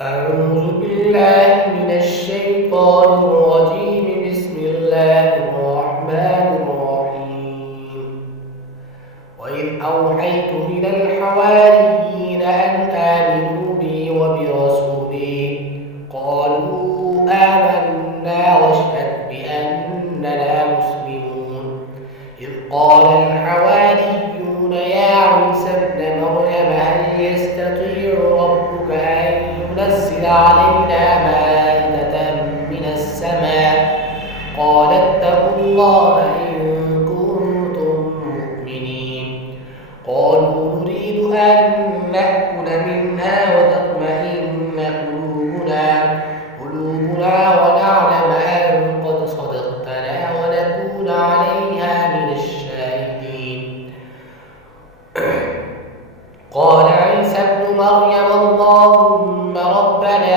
أعوذ بالله من الشيطان الرجيم. بسم الله الرحمن الرحيم. وإذ أوحيت إلى الحواريين أن آمنوا بي وبرسولي قالوا آمنا واشهد بأننا مسلمون. إذ قال الحواريون يا عيسى ابن مريم هل يستطيع ربك أن ينزل علينا مائدة من السماء؟ قال اتقوا الله إن كنتم مؤمنين. قالوا نريد أن نأكل منها وتطمئن قلوبنا ونعلم أن قد صدقتنا ونكون عليها من الشاهدين. قال عيسى ابن مريم اللهم ربنا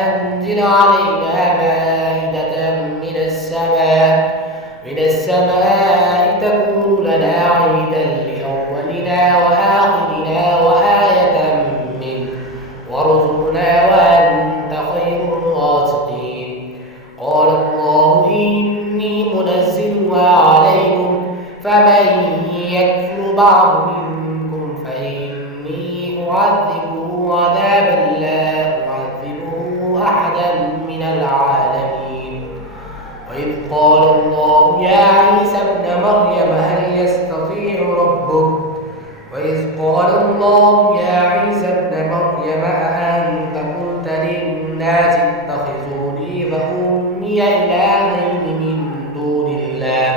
أنزل علينا مائدة من السماء تكون لنا عيدا لأولنا وآخرنا وآية منك وارزقنا وأنت خير الرازقين. قال الله إني منزلها عليكم فمن يكفر بعد منكم فإني أعذبه عذابا لا أعذبه أحدا من العالمين. وإذ قال الله يا عيسى ابن مريم هل يستطيع ربك أأنت قلت للناس اتخذوني وأمي إلهين من دون الله؟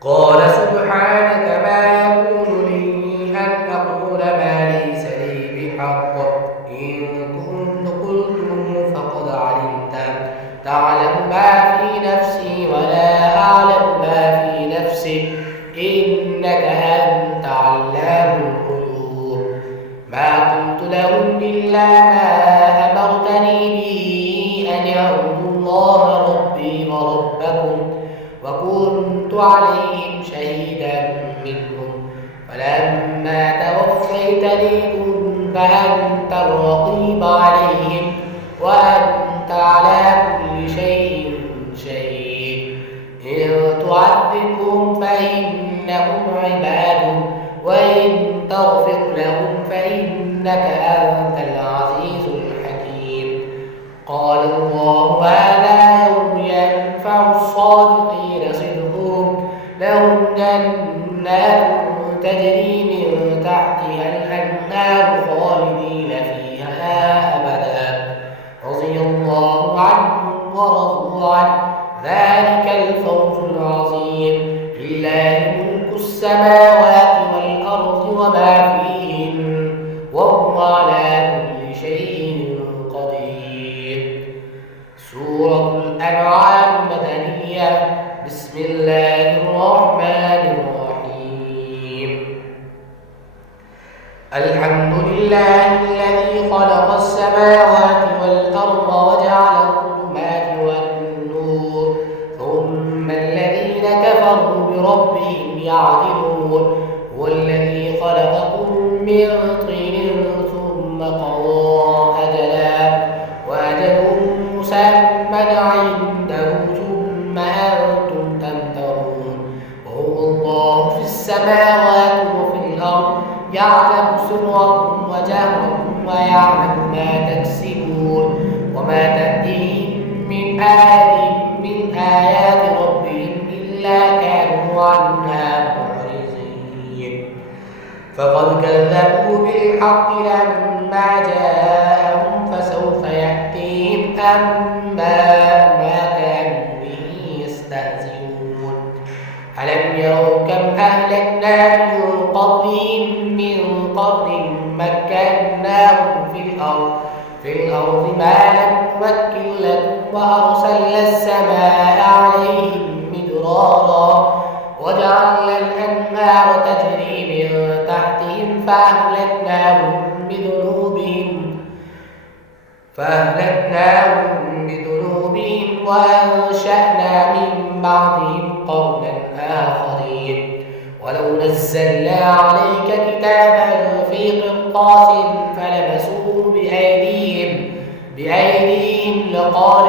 قال سبحانك ما يكون لي أن أقول ما ليس لي بحق، إن كنت قلته فقد علمته، تعلم ما في نفسي ولا أعلم ما في نفسك، إنك أنت علام الغيوب. ما قلت لهم إلا ما أمرتني به أن اعبدوا الله ربي وربكم، وكنت عليهم شهيدا منهم، فلما توفيتني كنت أنت الرقيب عليهم وأنت على كل شيء شهيد. إن تعذبهم فإنهم عباد وإن تغفر لهم فإنك أنت العزيز الحكيم. قال الله هذا يوم ينفع الصادقين صدقهم، لهم جنات تجري من تحتها الأنهار خالدين فيها أبدا، رضي الله عنهم ورضوا عنه، ذلك الفوز العظيم. لله ملك السماوات والأرض وما فيهن وهو على كل شيء قدير. سورة الأنعام مدنية. بسم الله الرحمن الرحيم. الحمد لله الذي خلق السماوات والأرض وجعل الظلمات والنور، ثم الذين كفروا بربهم يعدلون. هو الذي خلقكم من طين ثم قضى أجلا، وأجل مسمى عنده ثم أنتم تمترون. وهو الله في السماوات وفي الأرض، يعلم سركم وجهركم ويعلم ما تكسبون، وما تأتيهم من آية من آيات ربهم إلا كانوا عنها معرضين. فقد كذبوا بالحق لما جاءهم، فسوف يأتيهم أنباء ما كانوا به يستهزئون. ألم يروا كم أهلكنا من قبلهم من قرن مكناهم في الأرض ما لم نمكن لكم، وأرسلنا السماء عليهم مدرارا، وجعلنا الأنهار تجري من تحتهم فأهلكناهم بذنوبهم وأنشأنا من بعدهم قرنا آخرين. ولو نزلنا عليك كتابا في قرطاس فلمسوه قال